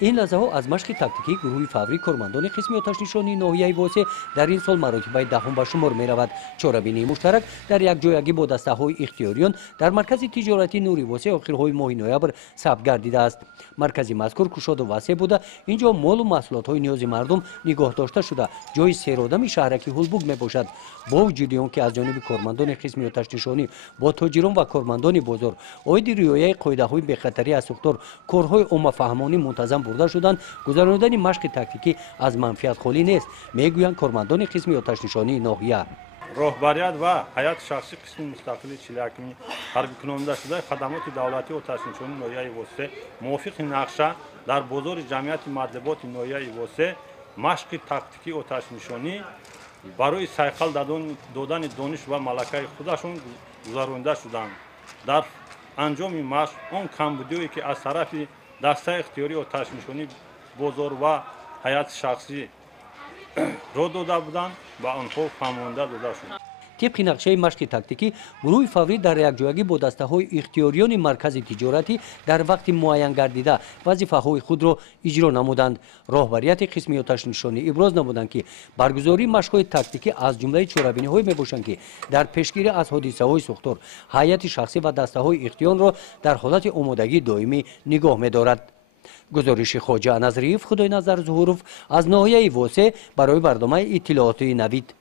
این لحظه‌ها از مشق تاکتیکی گروه فوری کارمندان قسم آتش نشانی ناحیه واسه در این سال مراتب دهم به شمار می‌رود. چهاربینی مشترک در یک جایگی با دسته‌های اختیاریان در مرکز تجارتی نوری واسه آخرهای ماه نوامبر ثبت گردیده است. مرکز مذکور گشاد و واسع بوده. اینجا مال و محصولات‌های نیاز مردم نگاه داشته شده. جای سیرآدم شهرکی هولبوگ میباشد. با وجود آنکه از جانب کارمندان قسم آتش نشانی با تاجران و کارمندان بازار اید رعایت قاعده‌های بی‌خطری از ساختار کارهای عامه فهمانی منتظم برده شدند، گذراندن مشق تاکتیکی از منفعت خالی نیست، میگویند کارمندان قسم آتش نشانی ناحیه. راهبریت و حیات شخصی قسم مستقل چیلاکی حربی کننده شده خدمات دولتی آتش نشانی ناحیه واسه موافق نقشه در بازار جمعیت مطلبات ناحیه واسه مشق تاکتیکی آتش نشانی برای سایقل دادن دانش و ملکه خودشون گذرانده شدند. در انجام مشق آن کمبودی که از طرف دسته اختیاری آتش نشانی بازار و حیات شخصی رو داده بودند و آنها فهمانده داده شد. طبق نقشه مشق تاکتیکی گروه فوری در یک جایگی با دسته‌های اختیاریان مرکز تجارتی در وقت معین گردیده وظیفه‌های خود را اجرا نمودند. راهبریت قسم آتش نشانی ابراز نمودند که برگزاری مشق‌های تاکتیکی از جمله چهاربینی‌های میباشند که در پیشگیری از حادثه‌های ساختار هیئت شخصی و دسته‌های اختیار را در حالت آمادگی دائمی نگاه می‌دارد. گزارش خواجه نظریف خدای نظر ظهورов از ناحیه واسع برای برنامه اطلاعاتی نوید.